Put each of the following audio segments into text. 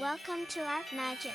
Welcome to Art Magic.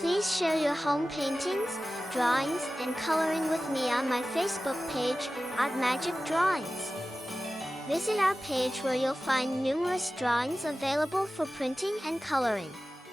Please share your home paintings, drawings, and coloring with me on my Facebook page, Art Magic Drawings. Visit our page where you'll find numerous drawings available for printing and coloring.